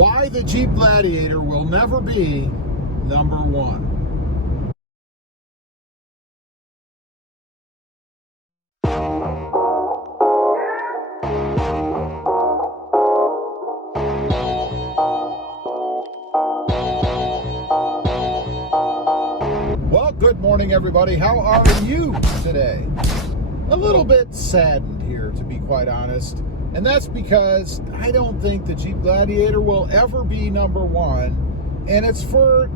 Why the Jeep Gladiator will never be number one. Well, good morning, everybody. How are you today? A little bit saddened here, to be quite honest. And that's because I don't think the Jeep Gladiator will ever be number one. And it's for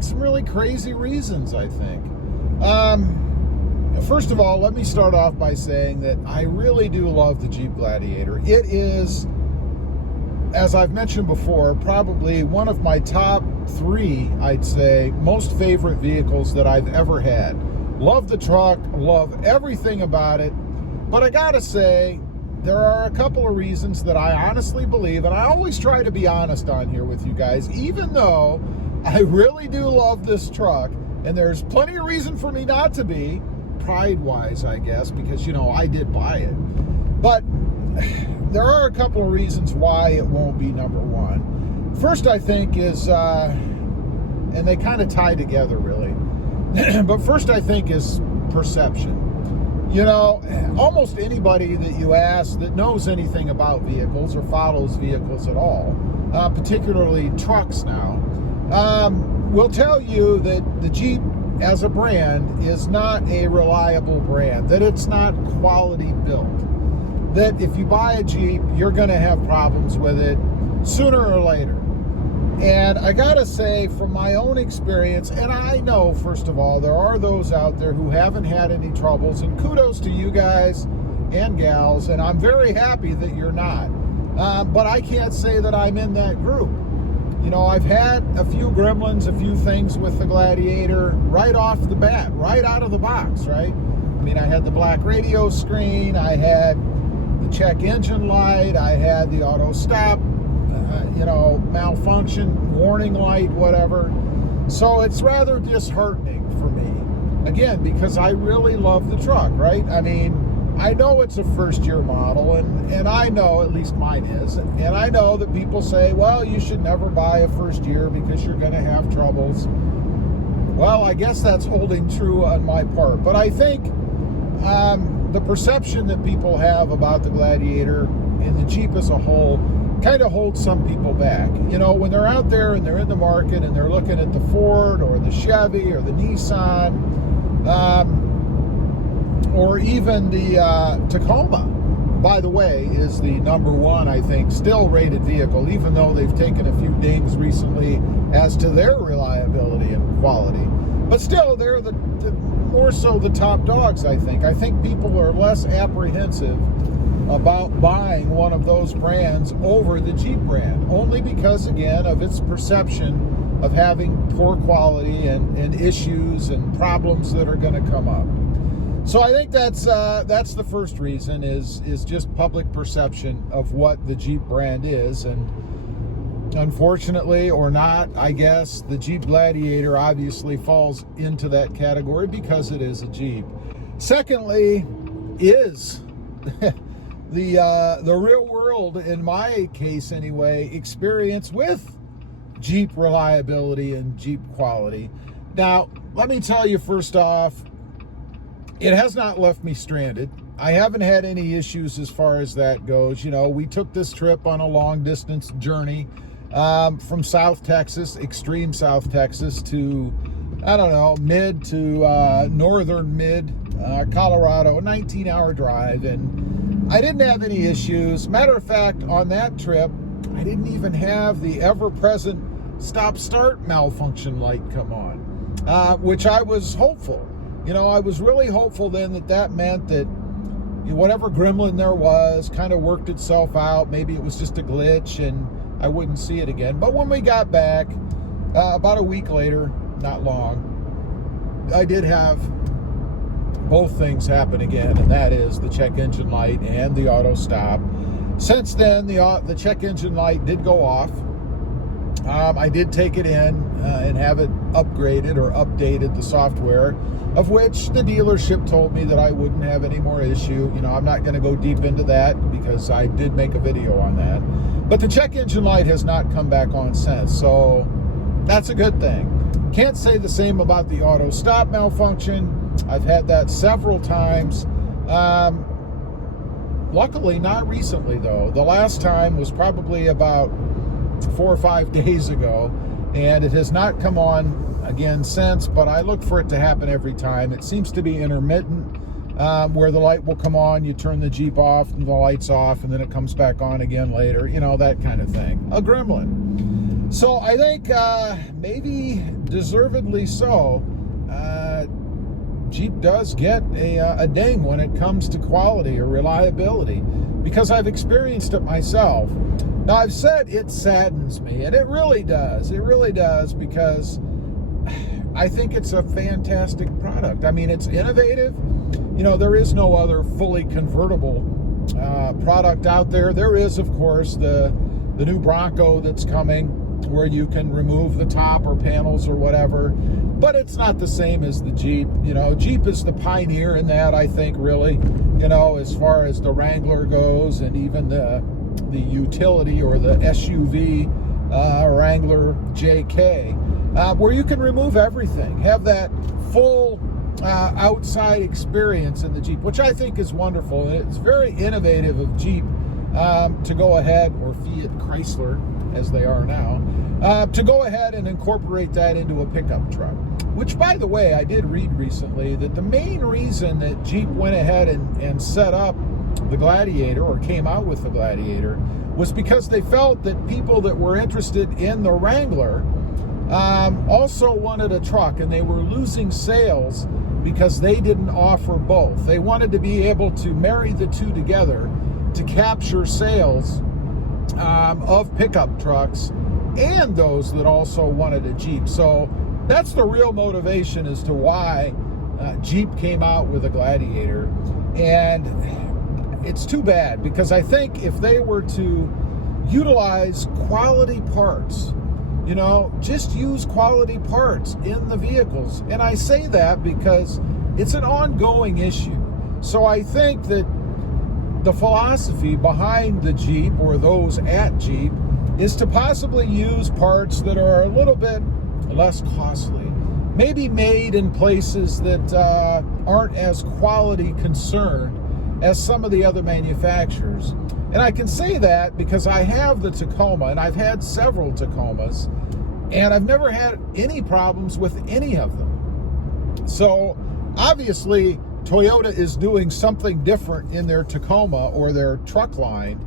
some really crazy reasons, I think. First of all, let me start off by saying that I really do love the Jeep Gladiator. It is, as I've mentioned before, probably one of my top three, I'd say, most favorite vehicles that I've ever had. Love the truck, love everything about it. But I gotta say, there are a couple of reasons that I honestly believe, and I always try to be honest on here with you guys, even though I really do love this truck, and there's plenty of reason for me not to be, pride-wise, I guess, because, you know, I did buy it. But there are a couple of reasons why it won't be number one. First, I think, is, and they kind of tie together, really. But first, I think, is perception. You know, almost anybody that you ask that knows anything about vehicles or follows vehicles at all, particularly trucks now, will tell you that the Jeep as a brand is not a reliable brand, that it's not quality built, that if you buy a Jeep, you're going to have problems with it sooner or later. And I gotta say, from my own experience, and I know, first of all, there are those out there who haven't had any troubles, and kudos to you guys and gals, and I'm very happy that you're not. But I can't say that I'm in that group. You know, I've had a few gremlins, a few things with the Gladiator right off the bat, right out of the box, right? I mean, I had the black radio screen, I had the check engine light, I had the auto stop, you know, malfunction, warning light, whatever. So it's rather disheartening for me. Again, because I really love the truck, right? I mean, I know it's a first-year model, and I know, at least mine is, and I know that people say, well, you should never buy a first year because you're going to have troubles. Well, I guess that's holding true on my part. But I think the perception that people have about the Gladiator and the Jeep as a whole kind of holds some people back. You know, when they're out there and they're in the market and they're looking at the Ford or the Chevy or the Nissan, or even the Tacoma, by the way, is the number one, I think, still rated vehicle, even though they've taken a few dings recently as to their reliability and quality. But still, they're the more so the top dogs, I think. I think people are less apprehensive about buying one of those brands over the Jeep brand, only because, again, of its perception of having poor quality and issues and problems that are going to come up. So I think that's the first reason, is just public perception of what the Jeep brand is. And unfortunately, or not, I guess, the Jeep Gladiator obviously falls into that category because it is a Jeep. Secondly, is the real world, in my case anyway, experience with Jeep reliability and Jeep quality. Now, let me tell you first off, it has not left me stranded. I haven't had any issues as far as that goes. You know, we took this trip on a long distance journey from South Texas, extreme South Texas, to, I don't know, mid to northern mid Colorado, a 19-hour drive, and I didn't have any issues. Matter of fact, on that trip, I didn't even have the ever-present stop-start malfunction light come on, which I was hopeful. You know, I was really hopeful then that meant that, you know, whatever gremlin there was kind of worked itself out. Maybe it was just a glitch and I wouldn't see it again. But when we got back, about a week later, not long, I did have both things happen again, and that is the check engine light and the auto stop. Since then, the check engine light did go off, I did take it in and have it upgraded or updated, the software, of which the dealership told me that I wouldn't have any more issue. You know, I'm not going to go deep into that because I did make a video on that. But the check engine light has not come back on since, so that's a good thing. Can't say the same about the auto stop malfunction. I've had that several times. Luckily, not recently, though. The last time was probably about 4 or 5 days ago, and it has not come on again since, but I look for it to happen every time. It seems to be intermittent, where the light will come on, you turn the Jeep off, and the light's off, and then it comes back on again later, you know, that kind of thing. A gremlin. So I think maybe deservedly so, Jeep does get a ding when it comes to quality or reliability, because I've experienced it myself. Now, I've said it saddens me, and it really does. It really does, because I think it's a fantastic product. I mean, it's innovative. You know, there is no other fully convertible product out there. There is, of course, the new Bronco that's coming, where you can remove the top or panels or whatever, but it's not the same as the Jeep. You know, Jeep is the pioneer in that, I think, really, you know, as far as the Wrangler goes, and even the utility or the SUV Wrangler JK, where you can remove everything, have that full outside experience in the Jeep, which I think is wonderful. And it's very innovative of Jeep to go ahead, or Fiat Chrysler as they are now, to go ahead and incorporate that into a pickup truck. Which, by the way, I did read recently that the main reason that Jeep went ahead and set up the Gladiator, or came out with the Gladiator, was because they felt that people that were interested in the Wrangler also wanted a truck, and they were losing sales because they didn't offer both. They wanted to be able to marry the two together to capture sales of pickup trucks and those that also wanted a Jeep. So that's the real motivation as to why Jeep came out with a Gladiator. And it's too bad, because I think if they were to utilize quality parts, you know, just use quality parts in the vehicles. And I say that because it's an ongoing issue. So I think that the philosophy behind the Jeep, or those at Jeep, is to possibly use parts that are a little bit less costly, maybe made in places that aren't as quality concerned as some of the other manufacturers. And I can say that because I have the Tacoma, and I've had several Tacomas, and I've never had any problems with any of them. So obviously Toyota is doing something different in their Tacoma or their truck line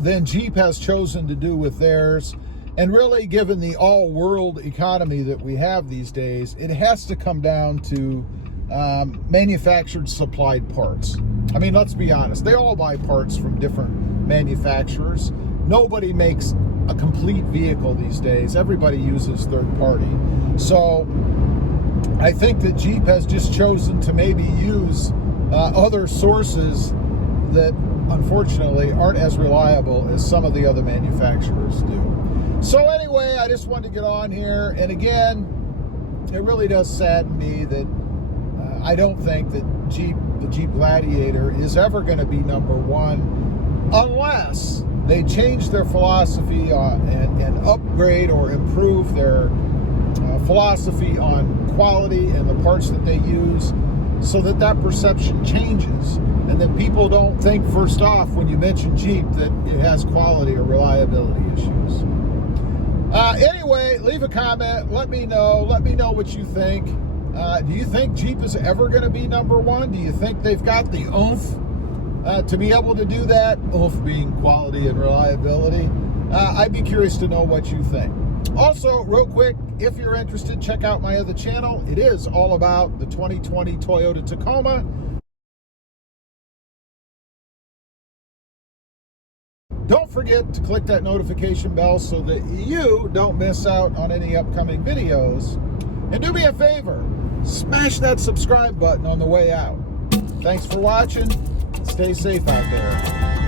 than Jeep has chosen to do with theirs. And really, given the all-world economy that we have these days, it has to come down to manufactured supplied parts. I mean, let's be honest, they all buy parts from different manufacturers. Nobody makes a complete vehicle these days. Everybody uses third party. So I think that Jeep has just chosen to maybe use other sources that unfortunately aren't as reliable as some of the other manufacturers do. So anyway, I just wanted to get on here, and again, it really does sadden me that I don't think that the Jeep Gladiator is ever going to be number one unless they change their philosophy and upgrade or improve their philosophy on quality and the parts that they use, so that that perception changes, and that people don't think first off when you mention Jeep that it has quality or reliability issues. Anyway, leave a comment. Let me know what you think. Do you think Jeep is ever going to be number one? Do you think they've got the oomph to be able to do that? Oomph being quality and reliability. I'd be curious to know what you think. Also, real quick, if you're interested, check out my other channel. It is all about the 2020 Toyota Tacoma. Don't forget to click that notification bell so that you don't miss out on any upcoming videos. And do me a favor, smash that subscribe button on the way out. Thanks for watching. Stay safe out there.